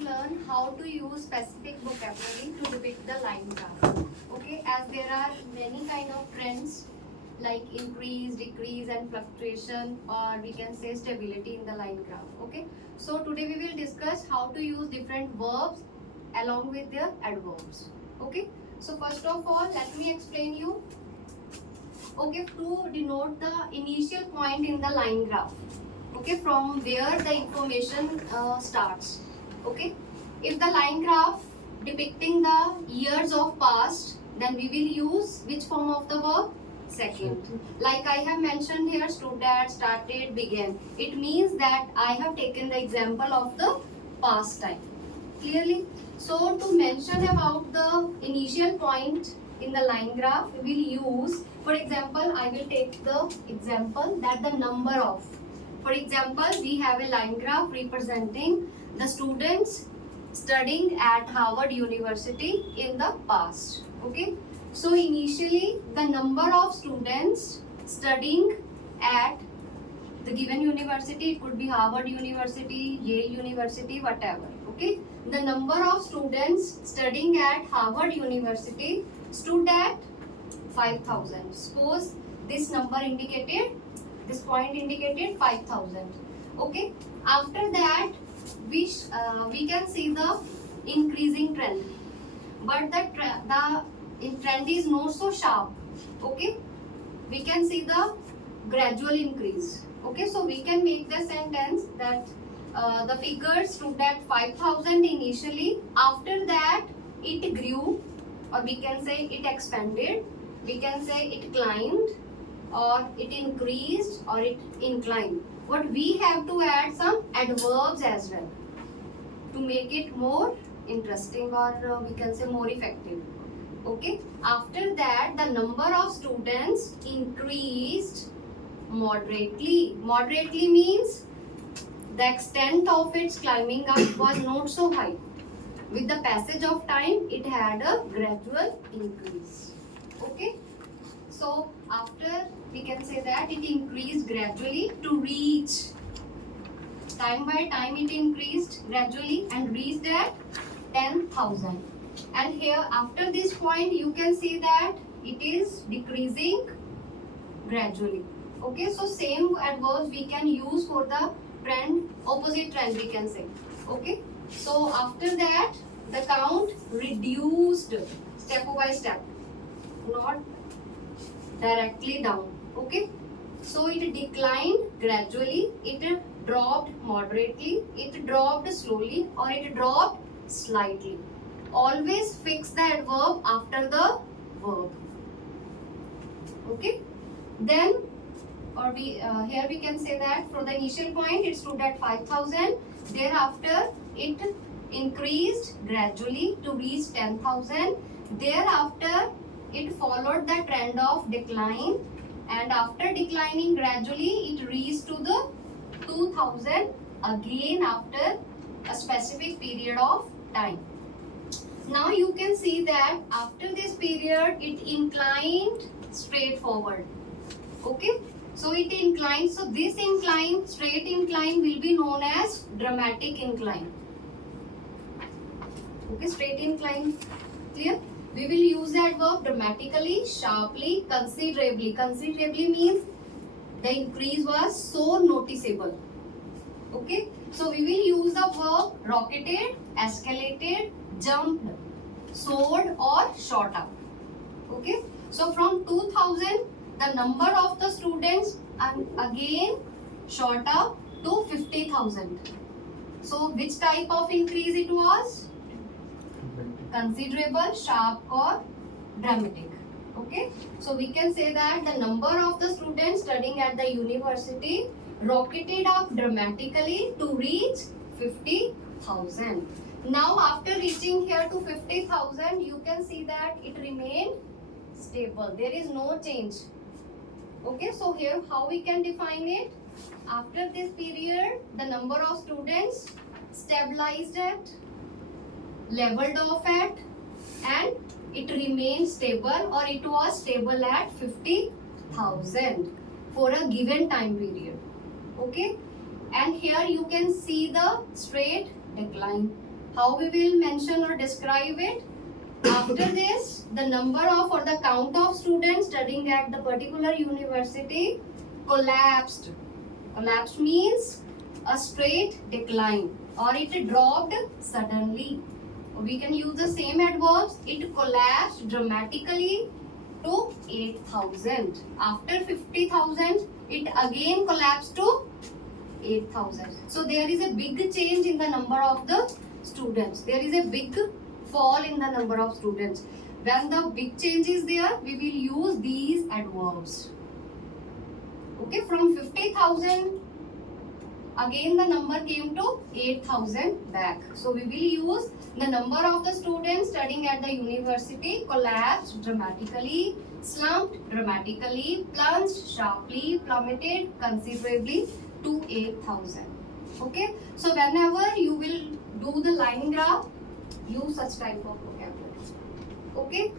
Learn how to use specific vocabulary to depict the line graph. Okay, as there are many kind of trends like increase, decrease and fluctuation, or we can say stability in the line graph. Okay, so today we will discuss how to use different verbs along with their adverbs. Okay, so first of all let me explain you. Okay, to denote the initial point in the line graph. Okay, from where the information starts. Okay, if the line graph depicting the years of past, then we will use which form of the verb? Second. Like I have mentioned here, stood at, started, began. It means that I have taken the example of the past time. Clearly, so to mention about the initial point in the line graph, we will use, for example, I will take the example that the number of. For example, we have a line graph representing the students studying at Harvard University in the past. Okay, so initially the number of students studying at the given university, it could be Harvard University, Yale University, whatever. Okay, the number of students studying at Harvard University stood at 5,000. Suppose this number indicated, this point indicated 5,000. Okay, after that we can see the increasing trend, but the trend is not so sharp. Okay, we can see the gradual increase. Okay, so we can make the sentence that the figures stood at 5,000 initially. After that it grew, or we can say it expanded, we can say it climbed, or it increased, or it inclined. But we have to add some adverbs as well to make it more interesting, or we can say more effective. Okay, after that the number of students increased moderately. Moderately means the extent of its climbing up was not so high. With the passage of time it had a gradual increase. Okay, so after we can say that it increased gradually to reach, time by time it increased gradually and reached at 10,000. And here after this point you can see that it is decreasing gradually. Okay, so same adverbs we can use for the trend, opposite trend we can say. Okay, so after that the count reduced step by step, not directly down. Okay, so it declined gradually, it dropped moderately, it dropped slowly, or it dropped slightly. Always fix the adverb after the verb. Okay, then or we here we can say that from the initial point it stood at 5,000. Thereafter it increased gradually to reach 10,000. Thereafter it followed the trend of decline, and after declining gradually it reached to the 2,000 again after a specific period of time. Now you can see that after this period it inclined straight forward. Okay, so it inclined, so this incline, straight incline, will be known as dramatic incline. Okay, straight incline, clear? We will use the adverb dramatically, sharply, considerably. Considerably means the increase was so noticeable. Okay, so we will use the verb rocketed, escalated, jumped, soared, or shot up. Okay, so from 2,000 the number of the students and again shot up to 50,000. So which type of increase it was? Considerable, sharp, or dramatic. Okay, so we can say that the number of the students studying at the university rocketed up dramatically to reach 50,000. Now after reaching here to 50,000 you can see that it remained stable, there is no change. Okay, so here how we can define it? After this period the number of students stabilized at, leveled off at, and it remained stable, or it was stable at 50,000 for a given time period. Okay, and here you can see the straight decline. How we will mention or describe it? After this, the number of or the count of students studying at the particular university collapsed. Collapsed means a straight decline, or it dropped suddenly. We can use the same adverbs. It collapsed dramatically to 8,000. After 50,000, it again collapsed to 8,000. So there is a big change in the number of the students. There is a big fall in the number of students. When the big change is there, we will use these adverbs. Okay, from 50,000, again the number came to 8,000 back. So we will use the number of the students studying at the university collapsed dramatically, slumped dramatically, plunged sharply, plummeted considerably to 8,000. Okay, so whenever you will do the line graph, use such type of vocabulary. Okay,